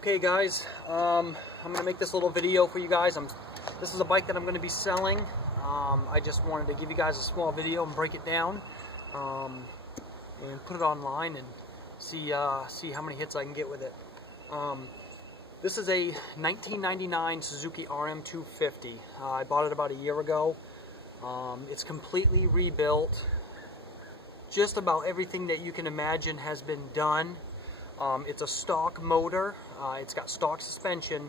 Okay guys, I'm going to make this little video for you guys. This is a bike that I'm going to be selling. I just wanted to give you guys a small video and break it down and put it online and see how many hits I can get with it. This is a 1999 Suzuki RM250. I bought it about a year ago. It's completely rebuilt. Just about everything that you can imagine has been done. It's a stock motor. It's got stock suspension,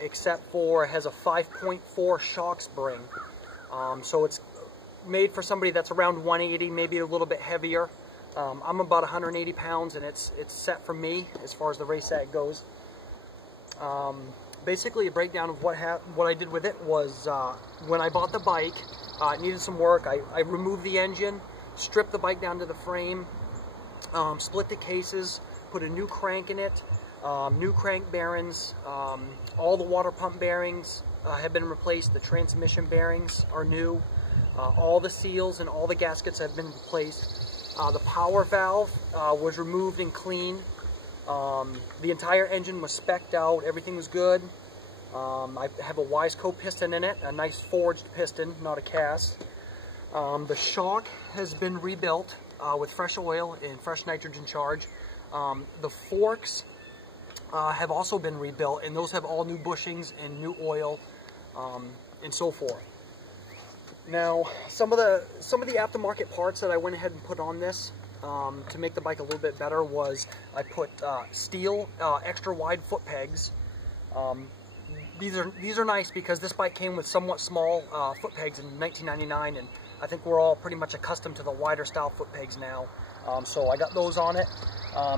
except for it has a 5.4 shock spring. So it's made for somebody that's around 180, maybe a little bit heavier. I'm about 180 pounds, and it's set for me as far as the race sag goes. Basically, a breakdown of what I did with it was when I bought the bike, it needed some work. I removed the engine, stripped the bike down to the frame, split the cases, put a new crank in it, new crank bearings, all the water pump bearings have been replaced, the transmission bearings are new, all the seals and all the gaskets have been replaced. The power valve was removed and cleaned. The entire engine was spec'd out, everything was good. I have a Wiseco piston in it, a nice forged piston, not a cast. The shock has been rebuilt with fresh oil and fresh nitrogen charge. The forks have also been rebuilt, and those have all new bushings and new oil and so forth. Now, some of the aftermarket parts that I went ahead and put on this to make the bike a little bit better was I put steel extra wide foot pegs. These are nice because this bike came with somewhat small foot pegs in 1999, and I think we're all pretty much accustomed to the wider style foot pegs now. So I got those on it.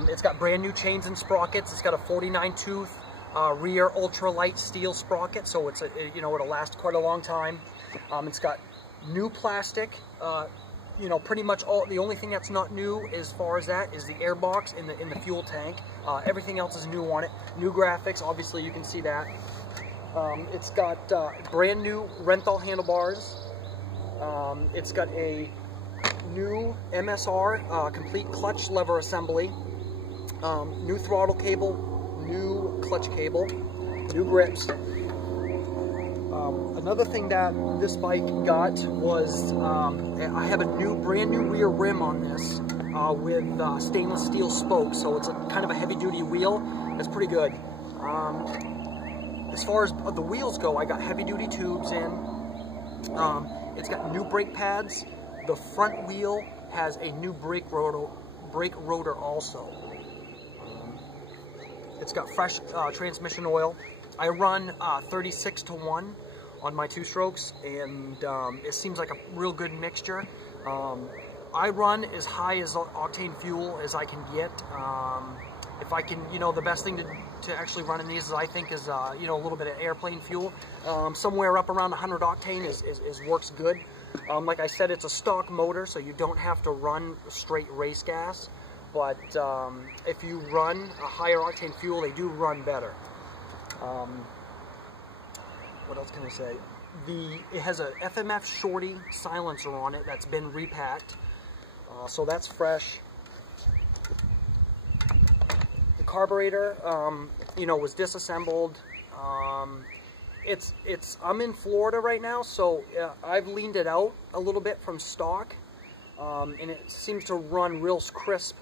It's got brand new chains and sprockets. It's got a 49 tooth rear ultralight steel sprocket, so it'll last quite a long time. It's got new plastic. Pretty much the only thing that's not new as far as that is the air box in the fuel tank. Everything else is new on it. New graphics, obviously you can see that. It's got brand new Renthal handlebars. It's got a new MSR complete clutch lever assembly, new throttle cable, new clutch cable, new grips. Another thing that this bike got was I have a brand new rear rim on this with stainless steel spokes, so it's kind of a heavy-duty wheel. It's pretty good. As far as the wheels go, I got heavy-duty tubes in. It's got new brake pads. The front wheel has a new brake rotor also. It's got fresh transmission oil. I run 36:1 on my two-strokes, and it seems like a real good mixture. I run as high as octane fuel as I can get. If I can, the best thing to actually run in these, I think, is a little bit of airplane fuel. Somewhere up around 100 octane works good. Like I said, it's a stock motor, so you don't have to run straight race gas. But if you run a higher octane fuel, they do run better. What else can I say? It has a FMF Shorty silencer on it that's been repacked, so that's fresh. The carburetor, was disassembled. I'm in Florida right now, so I've leaned it out a little bit from stock, and it seems to run real crisp,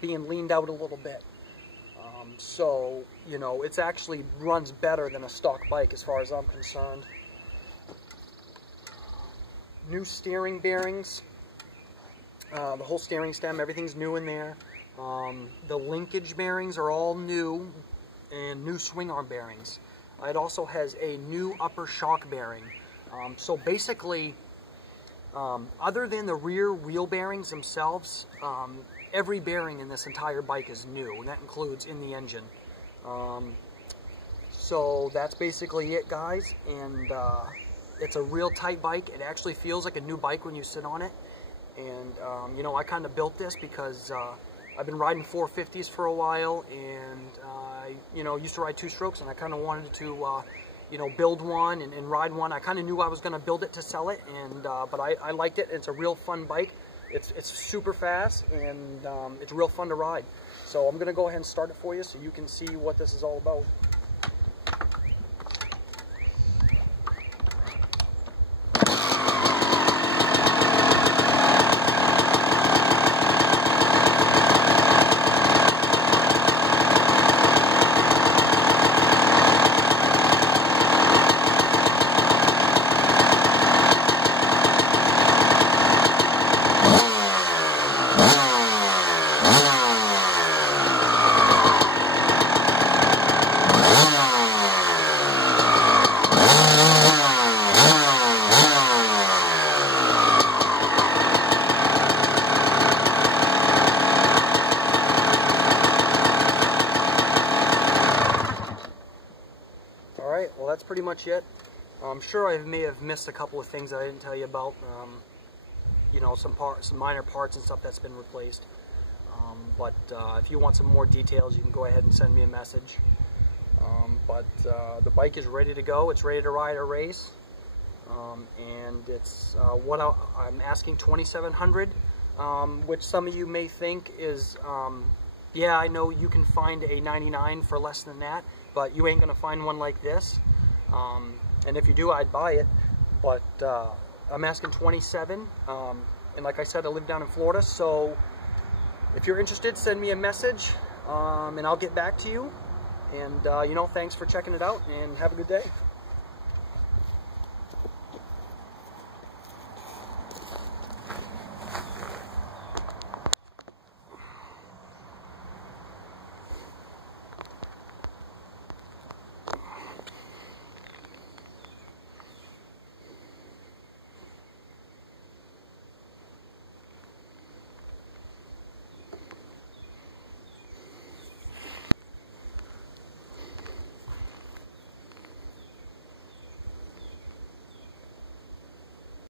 being leaned out a little bit. So, it's actually runs better than a stock bike as far as I'm concerned. New steering bearings, the whole steering stem, everything's new in there. The linkage bearings are all new, and new swing arm bearings. It also has a new upper shock bearing. So basically, other than the rear wheel bearings themselves, every bearing in this entire bike is new, and that includes in the engine. So that's basically it, guys, and it's a real tight bike. It actually feels like a new bike when you sit on it, and I kind of built this because I've been riding 450s for a while, and I used to ride two-strokes, and I kind of wanted to build one and ride one. I kind of knew I was going to build it to sell it, and but I liked it. It's a real fun bike. It's super fast, and it's real fun to ride. So I'm going to go ahead and start it for you so you can see what this is all about. Alright, well that's pretty much it. I'm sure I may have missed a couple of things that I didn't tell you about. You know, some minor parts and stuff that's been replaced. But if you want some more details, you can go ahead and send me a message. The bike is ready to go. It's ready to ride a race. And it's what I'm asking $2,700, which some of you may think is, yeah, I know you can find a 99 for less than that, but you ain't gonna find one like this. And if you do, I'd buy it. But I'm asking 27. And like I said, I live down in Florida, so if you're interested, send me a message, and I'll get back to you. And you know, thanks for checking it out, and have a good day.